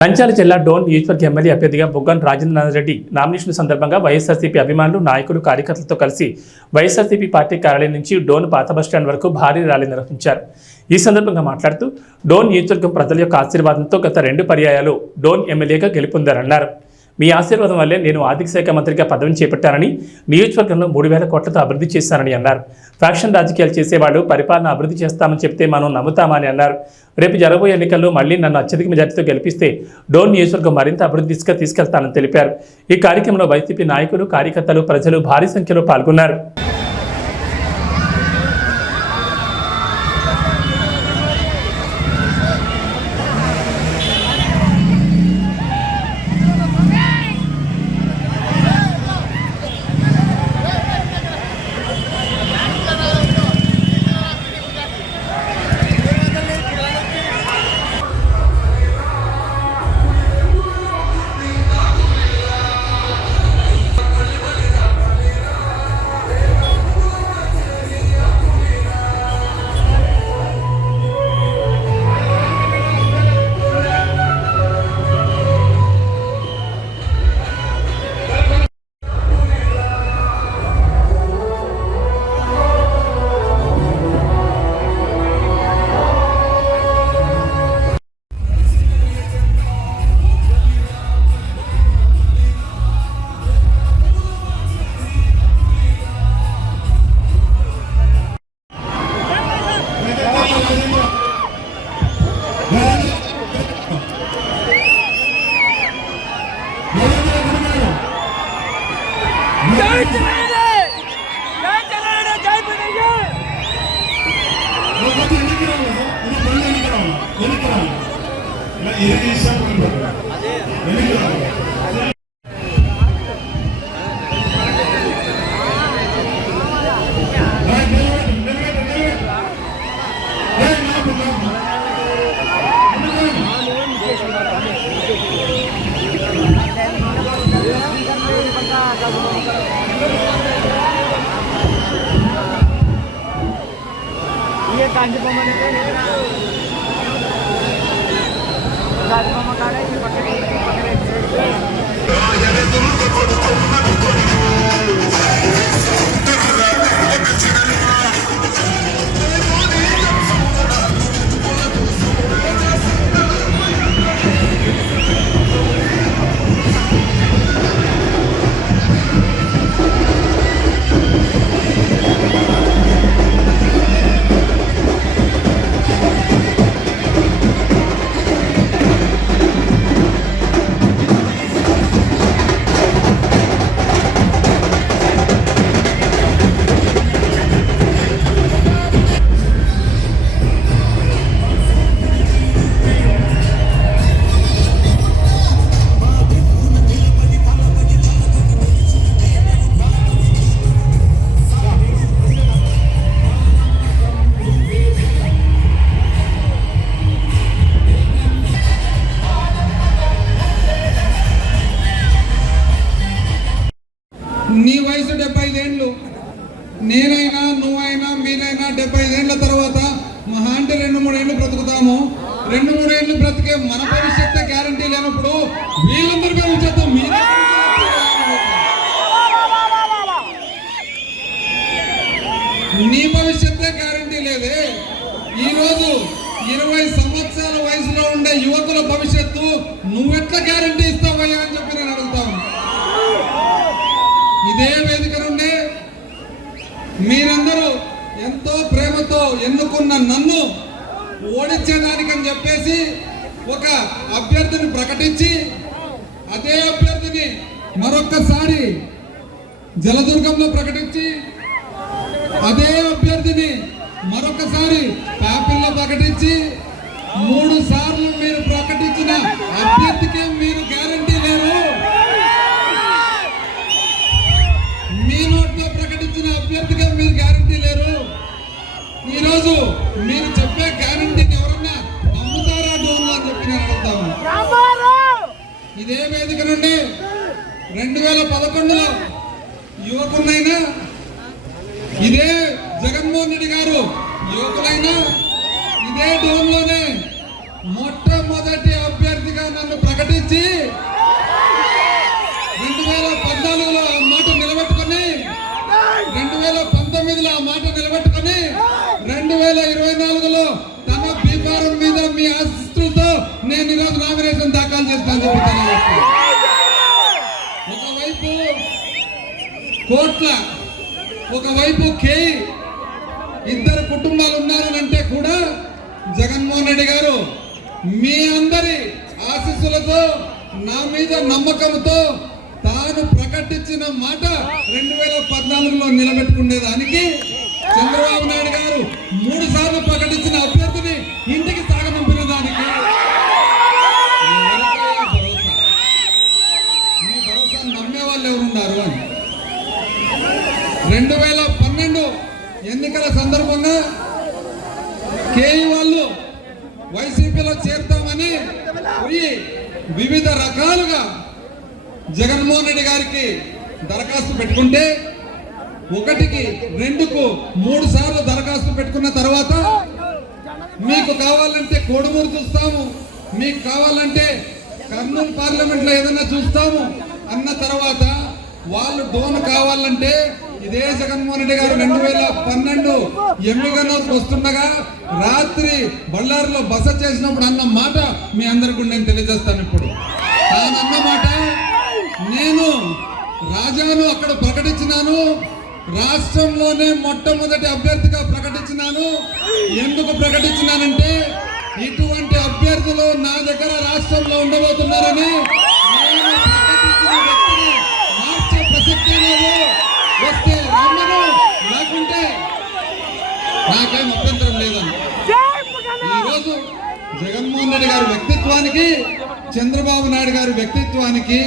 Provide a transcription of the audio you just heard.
నంద్యాల జిల్లా డోన్ నియోజకవర్గ ఎమ్మెల్యే అభ్యర్థిగా బుగ్గన రాజేంద్రనాథ్ రెడ్డి నామినేషన్ సందర్భంగా వైఎస్ఆర్సీపీ అభిమానులు, నాయకులు, కార్యకర్తలతో కలిసి వైఎస్ఆర్సీపీ పార్టీ కార్యాలయం నుంచి డోన్ పాత బస్టాండ్ వరకు భారీ ర్యాలీ నిర్వహించారు. ఈ సందర్భంగా మాట్లాడుతూ డోన్ నియోజకవర్గం ప్రజల యొక్క ఆశీర్వాదంతో గత 2 పర్యాయాలు డోన్ ఎమ్మెల్యేగా గెలుపొందారన్నారు. మీ ఆశీర్వాదం వల్లే నేను ఆర్థిక శాఖ మంత్రిగా పదవిని చేపట్టానని, నియోజకవర్గంలో 3000 కోట్లతో అభివృద్ధి చేశానని అన్నారు. ఫ్యాక్షన్ రాజకీయాలు చేసేవాళ్ళు పరిపాలన అభివృద్ధి చేస్తామని చెప్తే మనం నమ్ముతామని అన్నారు. రేపు జరగబోయే ఎన్నికల్లో మళ్లీ నన్ను అత్యధిక మెజార్టీతో గెలిపిస్తే డోన్ నియోజకవర్గం మరింత అభివృద్ధి దిశగా తీసుకెళ్తానని తెలిపారు. ఈ కార్యక్రమంలో వైసీపీ నాయకులు, కార్యకర్తలు, ప్రజలు భారీ సంఖ్యలో పాల్గొన్నారు. నీ వయసు 75 ఏళ్ళు, నేనైనా నువ్వైనా మీరైనా 75 ఏళ్ళ తర్వాత మహా అంటే 2-3 ఏళ్ళు బ్రతుకుతాము. 2-3 ఏళ్ళు బ్రతికే మన భవిష్యత్తు గ్యారంటీ లేనప్పుడు వీళ్ళందరి భవిష్యత్తు మీరే నీ భవిష్యత్తే గ్యారంటీ లేదే. ఈరోజు 20 సంవత్సరాల వయసులో ఉండే యువకుల భవిష్యత్తు నువ్వెట్లా గ్యారంటీ ఇస్తావయ్యా అని చెప్పి నేను అడుగుతాను. ఇదే వేదిక నుండి మీరందరూ ఎంతో ప్రేమతో ఎన్నుకున్న నన్ను ఓడించేదానికని చెప్పేసి ఒక అభ్యర్థిని ప్రకటించి అదే అభ్యర్థిని మరొక్కసారి జలదుర్గంలో ప్రకటించి అదే అభ్యర్థిని మరొకసారి పాపిల్లో ప్రకటించి 3 సార్లు మీరు ప్రకటించిన అభ్యర్థికే మీరు గ్యారంటీ లేరు. మీ నోట్లో ప్రకటించిన అభ్యర్థిగా మీరు గ్యారంటీ లేరు. ఈరోజు మీరు చెప్పే గ్యారంటీని ఎవరన్నా నమ్ముతారా డోన్లో అని చెప్పి నేను అడుగుతాను. ఇదే వేదిక నుండి 2011లో యువకునైనా ఇదే జగన్మోహన్ రెడ్డి గారు యువకులైనా ఇదే డోన్లోనే మొట్టమొదటి అభ్యర్థిగా నన్ను నామినేషన్ దాఖలు చేస్తానని చెప్పి తెలియజేస్తున్నాను. ఒకవైపు కోట్ల, ఒకవైపు కేయి, ఇద్దరు కుటుంబాలు ఉన్నారనంటే కూడా జగన్మోహన్ రెడ్డి గారు మీ అందరి ఆశీస్సులతో, నా మీద నమ్మకంతో తాను ప్రకటించిన మాట 2014లో నిలబెట్టుకునేదానికి చంద్రబాబు నాయుడు గారు 3 సార్లు ప్రకటించిన అభ్యర్థిని ఇంటికి సాగనంపిన దానికి మీ భరోసా నమ్మే వాళ్ళు ఎవరున్నారు అని 2012 ఎన్నికల సందర్భంగా కేఈ వాళ్ళు వైసీపీలో చేరుతామని పోయి వివిధ రకాలుగా జగన్మోహన్ రెడ్డి గారికి దరఖాస్తు పెట్టుకుంటే 1కి 2కు 3 సార్లు దరఖాస్తు పెట్టుకున్న తర్వాత మీకు కావాలంటే కోడుమూరు చూస్తాము, మీకు కావాలంటే కర్నూలు పార్లమెంట్ లో ఏదైనా చూస్తాము అన్న తర్వాత వాళ్ళు డోన్ కావాలంటే ఇదే జగన్మోహన్ రెడ్డి గారు 2012 ఎమ్మిగనూరుకు వస్తుండగా రాత్రి బళ్ళారిలో బస చేసినప్పుడు అన్న మాట మీ అందరికీ నేను తెలియజేస్తాను. ఇప్పుడు తానన్న మాట, నేను రాజాను అక్కడ ప్రకటించినాను, రాష్ట్రంలోనే మొట్టమొదటి అభ్యర్థిగా ప్రకటించినాను. ఎందుకు ప్రకటించినానంటే ఇటువంటి అభ్యర్థులు నా దగ్గర రాష్ట్రంలో ఉండబోతున్నారని. నేను ప్రకటించిన వ్యక్తిని మార్చే ప్రసక్తి లేదు. వస్తే రమ్మను, లేకుంటే నాకేం అభ్యంతరం లేదని. ఈరోజు జగన్మోహన్ రెడ్డి గారి వ్యక్తిత్వానికి, చంద్రబాబు నాయుడు గారి వ్యక్తిత్వానికి